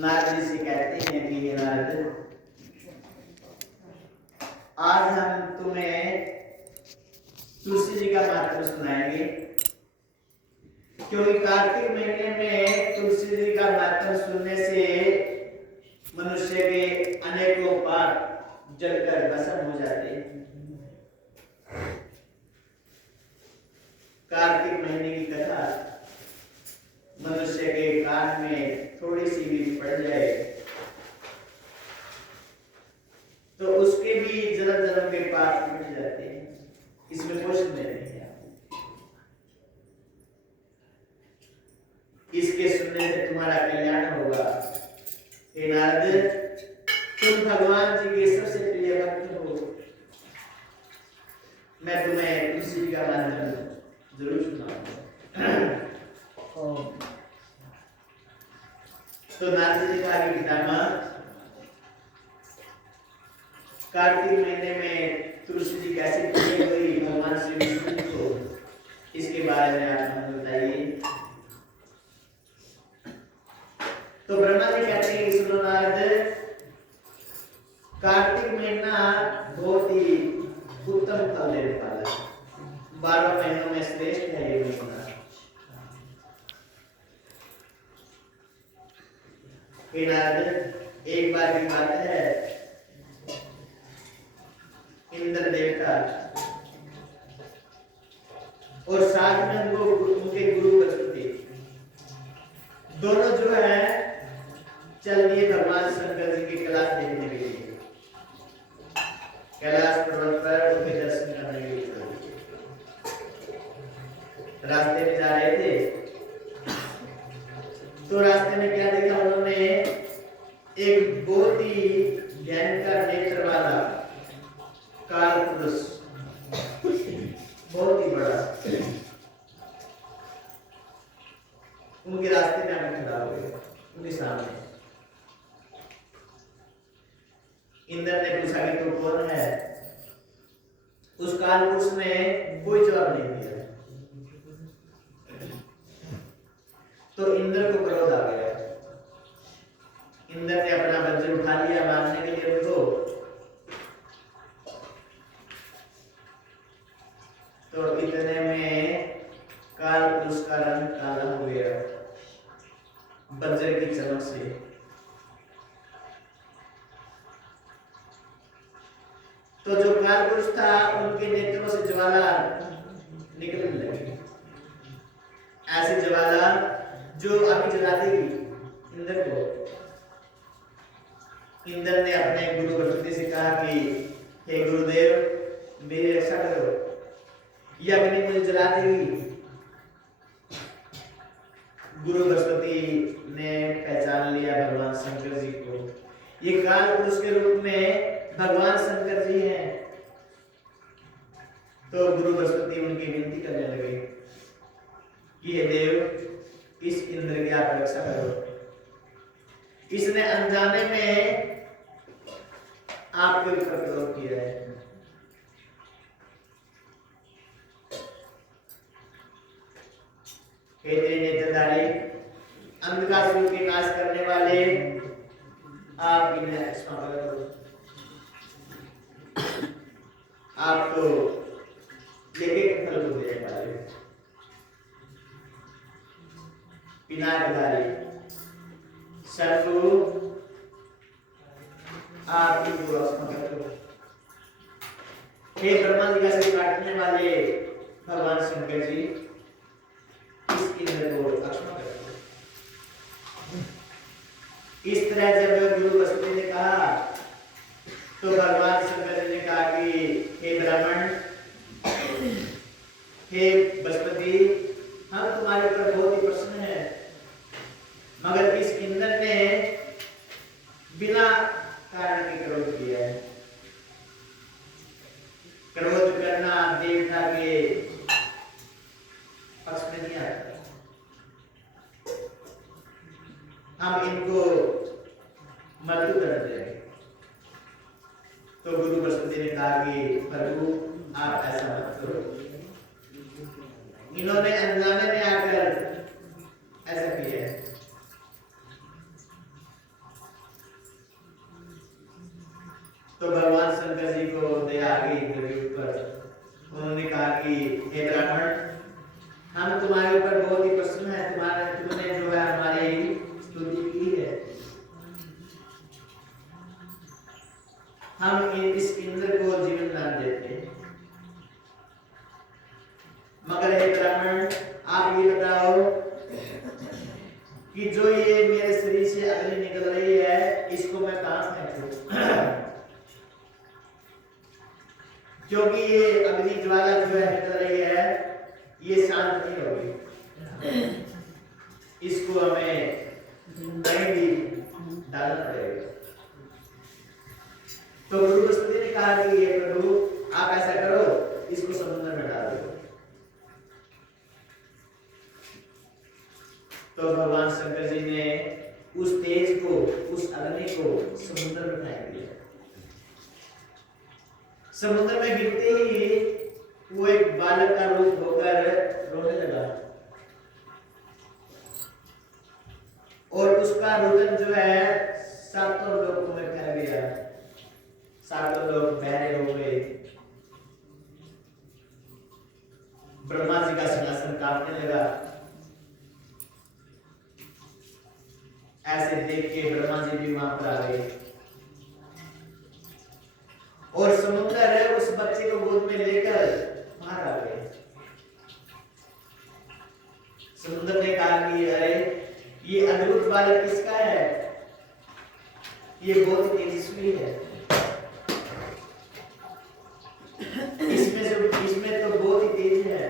नारद जी से कहते हैं कि हे नारद, आज हम तुम्हें तुलसी जी का महात्म्य सुनाएंगे, क्योंकि कार्तिक महीने में तुलसी जी का महात्म्य सुनने से मनुष्य के अनेकों पाप जलकर भस्म हो जाते हैं। कार्तिक महीने की कथा मनुष्य के कान में थोड़ी सी भी पड़ जाए तो उसके भी जन्म जन्म के पाप मिट जाते हैं। इसमें कुछ नहीं है। इसके सुनने से तुम्हारा कल्याण होगा। हे नारद, तुम भगवान जी के सबसे प्रिय भक्त हो। मैं तुम्हें तुलसी जी का महात्म्य जरूर सुनाऊंगा। तो नारद जी का आगे पितामह कार्तिक महीने में तुलसी जी कैसे प्रिय हुई भगवान श्री विष्णु जी को, इसके बारे में आप हमें बताइए। तो ब्रह्मा जी कहते हैं कि सुनो नारद, कार्तिक महीना बहुत ही उत्तम फल देने वाला है। 12 महीनों में श्रेष्ठ है ये महीना। हे नारद, एक बार की बात है, इंद्र देवता और साथ में उनके गुरु बृहस्पति दोनों जो है चल दिए भगवान शंकर जी की कैलाश देखने के लिए। कैलाश पर्वत पर उनके दर्शन करने के लिए रास्ते में जा रहे थे तो रास्ते में क्या देखा उन्होंने? एक बहुत ही भयंकर नेत्र वाला काल पुरुष, बहुत ही बड़ा, उनके रास्ते में आकर खड़ा हो गया उनके सामने। इंद्र ने पूछा कि तू कौन है? उस काल पुरुष ने कोई जवाब नहीं दिया। तो इंद्र को क्रोध आ गया। इंद्र ने अपना वज्र उठा लिया मारने के लिए उनको। तो इतने में काल पुरुष का रंग काला हो गया वज्र की चमक से। तो जो काल पुरुष था उनके नेत्रों से ज्वाला निकलने लगी, ऐसी ज्वाला जो अभी जला देगी इंद्र को। इंद्र ने अपने गुरु बृहस्पति से कहा कि हे गुरुदेव, मेरी रक्षा करो, यह अग्नि मुझे जला देगी। गुरु बृहस्पति ने पहचान लिया भगवान शंकर जी को। ये काल पुरुष के रूप में भगवान शंकर जी हैं। तो गुरु बृहस्पति उनकी विनती करने लगे कि हे देव, इस इंद्र की आप रक्षा करो। इसने अनजाने में आपके ऊपर क्रोध किया है। हे त्रिनेत्रधारी, अंधकासुर के नाश करने वाले, आप इन्हें क्षमा करो। आप तो लेके फल को देने वाले पिनाकधारी शत्रु, आप इनको क्षमा करो। हे ब्रह्मा जी का सिर काटने वाले भगवान शंकर जी, इस इंद्र को क्षमा करो। इस तरह जब गुरु बृहस्पति ने कहा तो भगवान शंकर जी ने कहा कि हे ब्राह्मण, हे बृहस्पति, हम तुम्हारे ऊपर बहुत ही प्रसन्न हैं, मगर इस इंद्र ने बिना कारण के क्रोध किया है। क्रोध करना देवता के पक्ष में नहीं आता। हम इनको मृत्यु कर देंगे। तो गुरु बृहस्पति ने कहा कि प्रभु, आप ऐसा मत करो। इन्होंने अनजाने में आकर ऐसा किया है। तो भगवान शंकर जी को दया आ गई इंद्र के ऊपर। उन्होंने कहा कि हे ब्राह्मण, हम तुम्हारे ऊपर बहुत ही प्रसन्न है, तुमने जो है हमारी स्तुति की है। हम इस इंद्र को जीवन दान देते हैं। मगर हे ब्राह्मण, आप ये बताओ कि जो ये मेरे शरीर से अग्नि निकल रही है, इसको मैं कहां फेंकूं? क्योंकि ये अग्नि ज्वाला जो है निकल रही है, ये शांत नहीं होगी। इसको हमें कहीं भी डालना पड़ेगा। तो गुरु बृहस्पति ने कहा कि ये प्रभु, आप ऐसा करो, इसको समुद्र में डाल दो। तो भगवान शंकर जी ने उस तेज को, उस अग्नि को समुद्र में फेंक दिया। समुद्र में गिरते ही वो एक बालक का रूप होकर रोने लगा और उसका रुदन जो है सातों लोगों में फैल गया। सातों लोग बहरे हो गए। ब्रह्मा जी का सिंहासन कांपने लगा। ऐसे देख के ब्रह्मा जी भी वहां पर आ गए और समुद्र उस बच्चे को गोद में लेकर बाहर आ गए। समुद्र ने कहा कि अरे, ये अद्भुत बालक किसका है? ये बहुत तेजस्वी है। इसमें तो बहुत ही तेज है।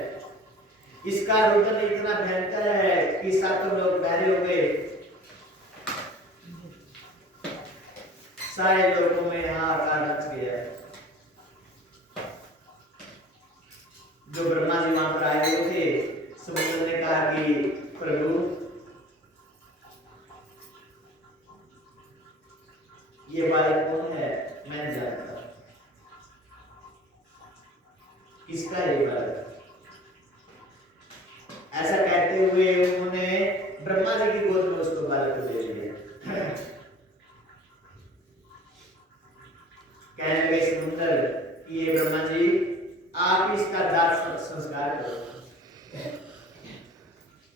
इसका रुदन इतना भयंकर है कि सातों लोग बहरे हो गए। सारे लोगों में हाहाकार मच गया। जो ब्रह्मा जी वहां पर आए हुए थे, समुद्र ने कहा कि प्रभु, ये बालक कौन है? मैं नहीं जानता। किसका है ये बालक? ऐसा कहते हुए उन्होंने ब्रह्मा जी की गोद में उसको बालक को दे दिया। कहने लगे समुद्र कि ये ब्रह्मा जी, आप इसका दाह संस्कार करो।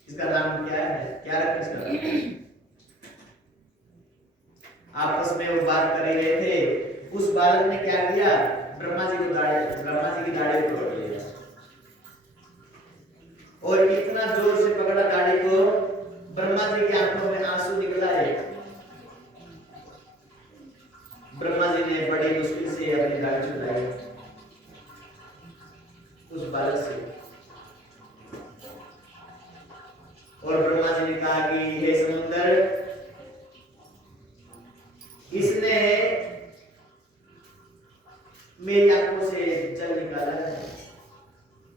इसका नाम क्या है? क्या रखें इसका नाम? आपस में वो बात कर ही रहे थे। उस बालक ने क्या किया? ब्रह्मा जी की दाढ़ी को पकड़ लिया और इतना जोर से पकड़ा दाढ़ी को, ब्रह्मा जी की आंखों में आंसू निकल आए। ब्रह्मा जी ने बड़ी मुश्किल से अपनी दाढ़ी छुड़ाई उस बालक से और ब्रह्मा जी ने कहा कि हे समुद्र, इसने मेरी आंखों से जल निकाला है,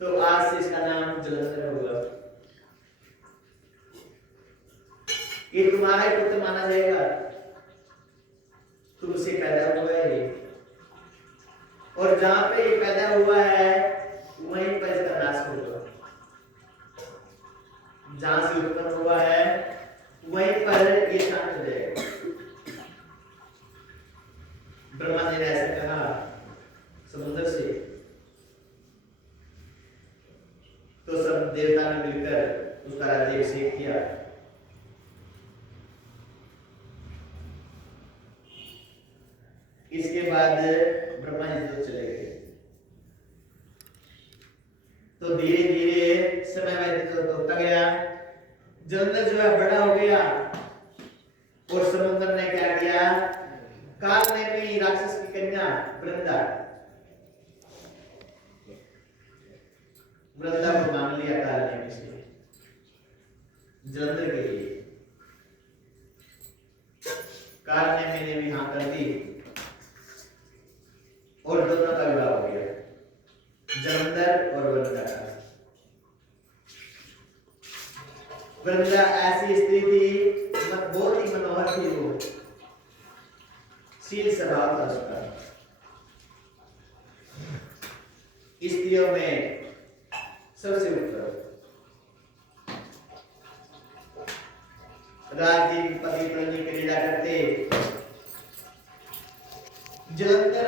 तो आज से इसका नाम जलंधर होगा। ये तुम्हारा ही पुत्र माना जाएगा। तुमसे पैदा हुआ है ये, और जहां पे ये पैदा हुआ है वहीं पर इसका नाश होगा। जहां से उत्पन्न हुआ है वहीं पर ये शांत हो जाएगा। ब्रह्मा जी ने ऐसा कहा समुद्र से, तो सब देवता ने मिलकर उसका राज्याभिषेक किया। इसके बाद ब्रह्मा जी तो चले गए। तो धीरे धीरे समय व्यतीत होता गया। जलंधर जो है बड़ा हो गया और समुद्र ने क्या किया? काल में राक्षस की कन्या वृंदा को मांग लिया काल ने से जलंधर के लिए। काल ने मैंने भी हाँ कर दी और दोनों का विवाह हो गया, जलंधर और वृंदा का। वृंदा ऐसी स्त्री थी, बहुत ही मनोहर थी। वो शील स्वभाव था उसका। स्त्रियों में सबसे ऊपर। रात दिन पति पत्नी की लीला करते। जलंधर